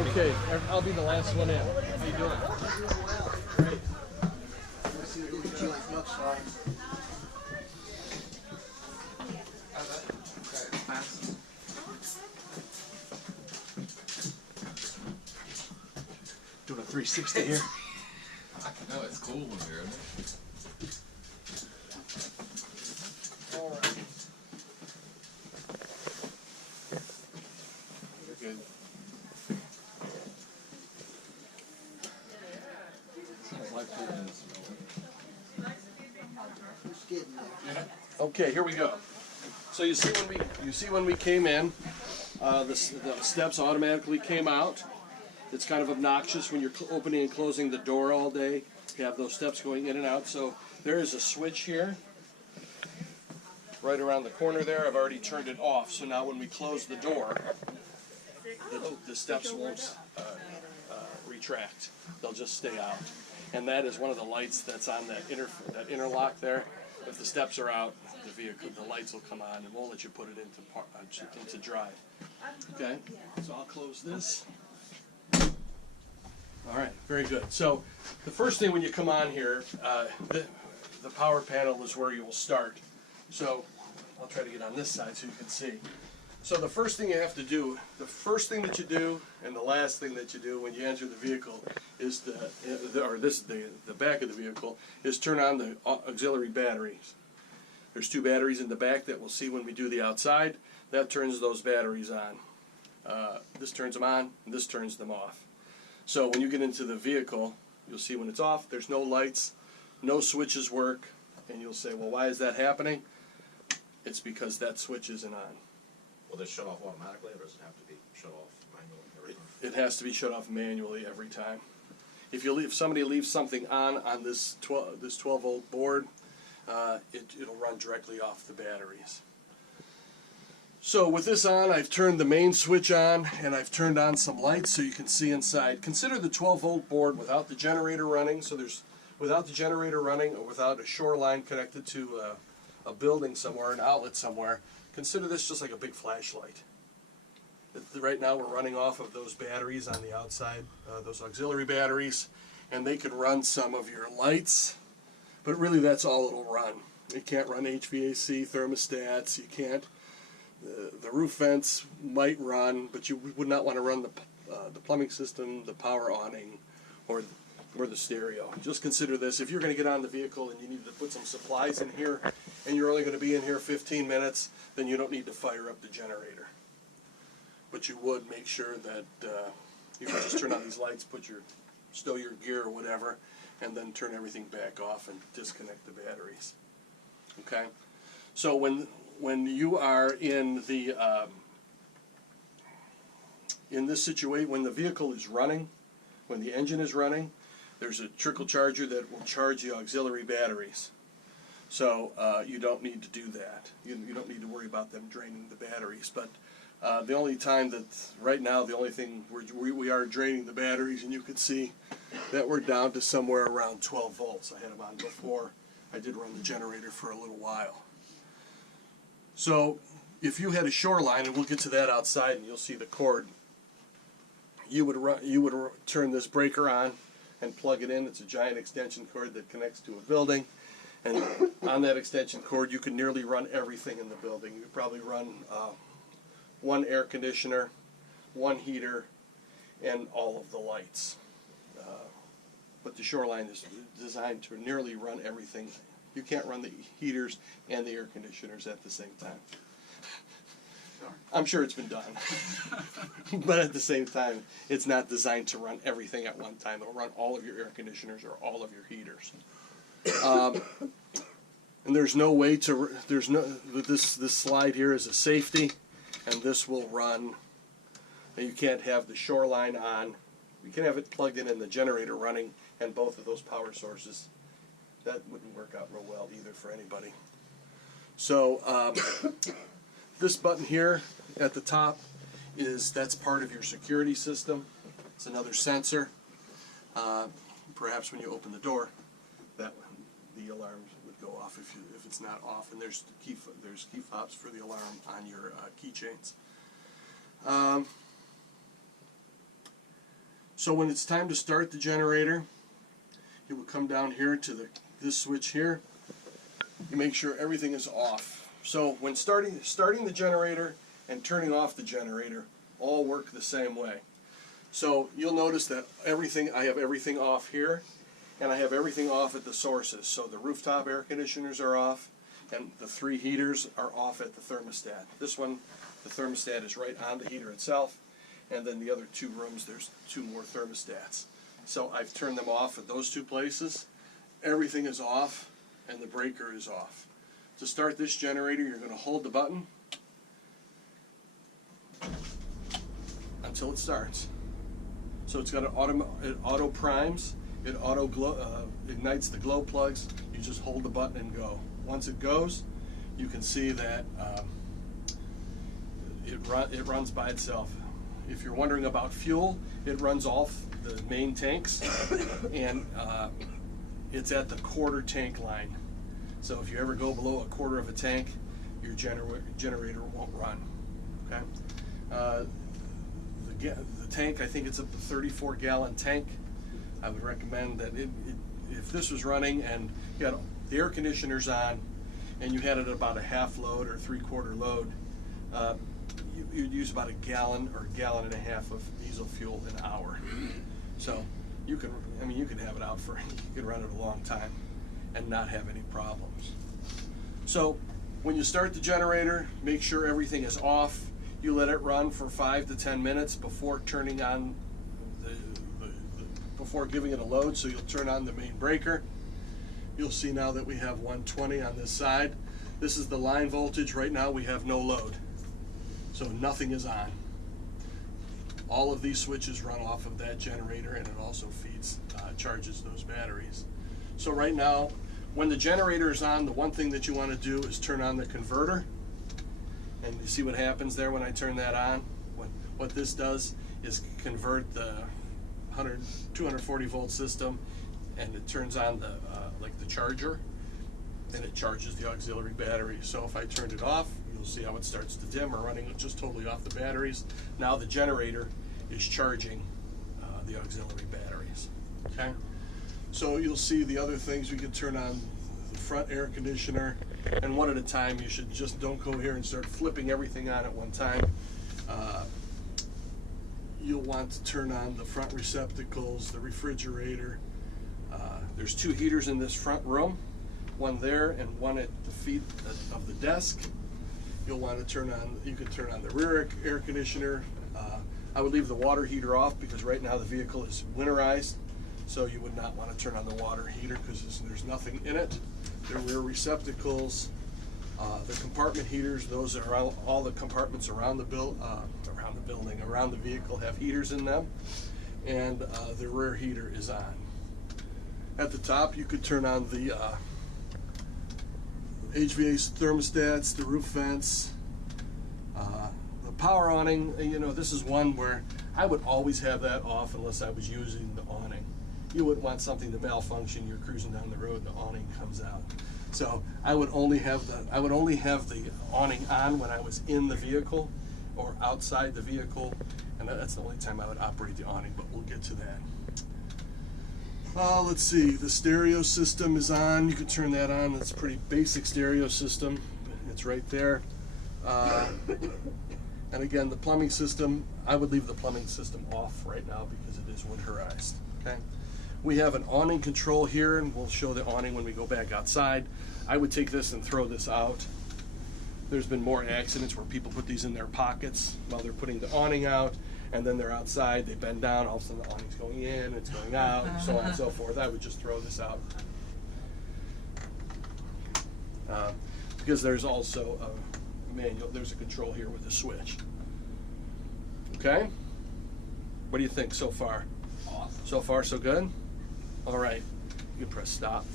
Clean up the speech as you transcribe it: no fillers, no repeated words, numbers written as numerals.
Okay, I'll be the last one in. How you doing? Great. Let's see what the joint looks like. Doing a 360 here. No, it's cool when you're in it. All right. You're good. Sounds like putting in this It's getting there. Okay, here we go. So you see when we came in, the steps automatically came out. It's kind of obnoxious when you're opening and closing the door all day. You have those steps going in and out. So there is a switch here, right around the corner there. I've already turned it off. So now when we close the door, the steps won't retract. They'll just stay out. And that is one of the lights that's on that interlock there. If the steps are out, the lights will come on and won't let you put it into drive. Okay, so I'll close this. All right, very good. So the first thing when you come on here, the power panel is where you will start. So I'll try to get on this side so you can see. So the first thing you have to do, the first thing that you do, and the last thing that you do when you enter the vehicle is the back of the vehicle is turn on the auxiliary batteries. There's two batteries in the back that we'll see when we do the outside. That turns those batteries on. This turns them on, and this turns them off. So when you get into the vehicle, you'll see when it's off, there's no lights, no switches work, and you'll say, well, why is that happening? It's because that switch isn't on. Will this shut off automatically, or does it have to be shut off manually every time? It has to be shut off manually every time. If somebody leaves something on this 12-volt board, it'll run directly off the batteries. So with this on, I've turned the main switch on, and I've turned on some lights so you can see inside. Consider the 12-volt board without the generator running. So without the generator running, or without a shoreline connected to a building somewhere, an outlet somewhere. Consider this just like a big flashlight. Right now we're running off of those batteries on the outside, those auxiliary batteries, and they can run some of your lights, but really that's all it'll run. It can't run HVAC, thermostats, you can't. The roof vents might run, but you would not want to run the plumbing system, the power awning, or the stereo. Just consider this. If you're going to get on the vehicle and you need to put some supplies in here, and you're only going to be in here 15 minutes, then you don't need to fire up the generator. But you would make sure that you can just turn on these lights, stow your gear or whatever, and then turn everything back off and disconnect the batteries. Okay? So when you are in this situation, when the vehicle is running, when the engine is running, there's a trickle charger that will charge the auxiliary batteries. So you don't need to do that. You don't need to worry about them draining the batteries. But the only time that, right now, the only thing we are draining the batteries, and you can see that we're down to somewhere around 12 volts. I had them on before. I did run the generator for a little while. So if you had a shoreline, and we'll get to that outside, and you'll see the cord, you would turn this breaker on and plug it in. It's a giant extension cord that connects to a building. And on that extension cord, you can nearly run everything in the building. You could probably run one air conditioner, one heater, and all of the lights. But the shoreline is designed to nearly run everything. You can't run the heaters and the air conditioners at the same time. I'm sure it's been done. But at the same time, it's not designed to run everything at one time. It'll run all of your air conditioners or all of your heaters. And there's no way to, this slide here is a safety, and this will run, and you can't have the shoreline on. You can have it plugged in and the generator running and both of those power sources. That wouldn't work out real well either for anybody. So this button here at the top that's part of your security system. It's another sensor. Perhaps when you open the door, the alarm would go off if it's not off. And there's key fobs for the alarm on your keychains. So when it's time to start the generator, you will come down here to this switch here. You make sure everything is off. So when starting the generator and turning off the generator all work the same way. So you'll notice that I have everything off here, and I have everything off at the sources. So the rooftop air conditioners are off, and the 3 heaters are off at the thermostat. This one, the thermostat is right on the heater itself, and then the other 2 rooms, there's 2 more thermostats. So I've turned them off at those 2 places. Everything is off, and the breaker is off. To start this generator, you're going to hold the button until it starts. So it's got it auto primes, it ignites the glow plugs. You just hold the button and go. Once it goes, you can see that it runs by itself. If you're wondering about fuel, it runs off the main tanks, and it's at the quarter tank line. So if you ever go below a quarter of a tank, your generator won't run. Okay. The tank, I think it's a 34-gallon tank. I would recommend that if this was running and you had the air conditioners on and you had it at about a half load or 3/4 load, you'd use about a gallon or a gallon and a half of diesel fuel an hour. So you can have it out you can run it a long time and not have any problems. So when you start the generator, make sure everything is off. You let it run for 5 to 10 minutes before turning on before giving it a load. So you'll turn on the main breaker. You'll see now that we have 120 on this side. This is the line voltage. Right now we have no load, so nothing is on. All of these switches run off of that generator, and it also charges those batteries. So right now, when the generator is on, the one thing that you want to do is turn on the converter. And you see what happens there when I turn that on? What this does is convert the 240 volt system, and it turns on the charger, and it charges the auxiliary battery. So if I turned it off, you'll see how it starts to dim or running just totally off the batteries. Now the generator is charging the auxiliary batteries. Okay. So you'll see the other things. We can turn on the front air conditioner, and one at a time. You should just don't go here and start flipping everything on at one time. You'll want to turn on the front receptacles, the refrigerator. There's 2 heaters in this front room, one there and one at the feet of the desk. You'll want to you can turn on the rear air conditioner. I would leave the water heater off because right now the vehicle is winterized, so you would not want to turn on the water heater because there's nothing in it. The rear receptacles, the compartment heaters, those are all the compartments around the vehicle have heaters in them, and the rear heater is on. At the top, you could turn on the HVAC thermostats, the roof vents, the power awning. This is one where I would always have that off unless I was using the awning. You wouldn't want something to malfunction. You're cruising down the road, the awning comes out. So I would only have the awning on when I was in the vehicle or outside the vehicle, and that's the only time I would operate the awning. But we'll get to that. Let's see. The stereo system is on. You can turn that on. It's a pretty basic stereo system. It's right there. And again, the plumbing system, I would leave the plumbing system off right now because it is winterized. Okay. We have an awning control here, and we'll show the awning when we go back outside. I would take this and throw this out. There's been more accidents where people put these in their pockets while they're putting the awning out, and then they're outside, they bend down, all of a sudden the awning's going in, it's going out, and so on and so forth. I would just throw this out. Because there's also a manual, there's a control here with a switch. Okay? What do you think so far? Awesome. So far, so good? All right, you can press stop.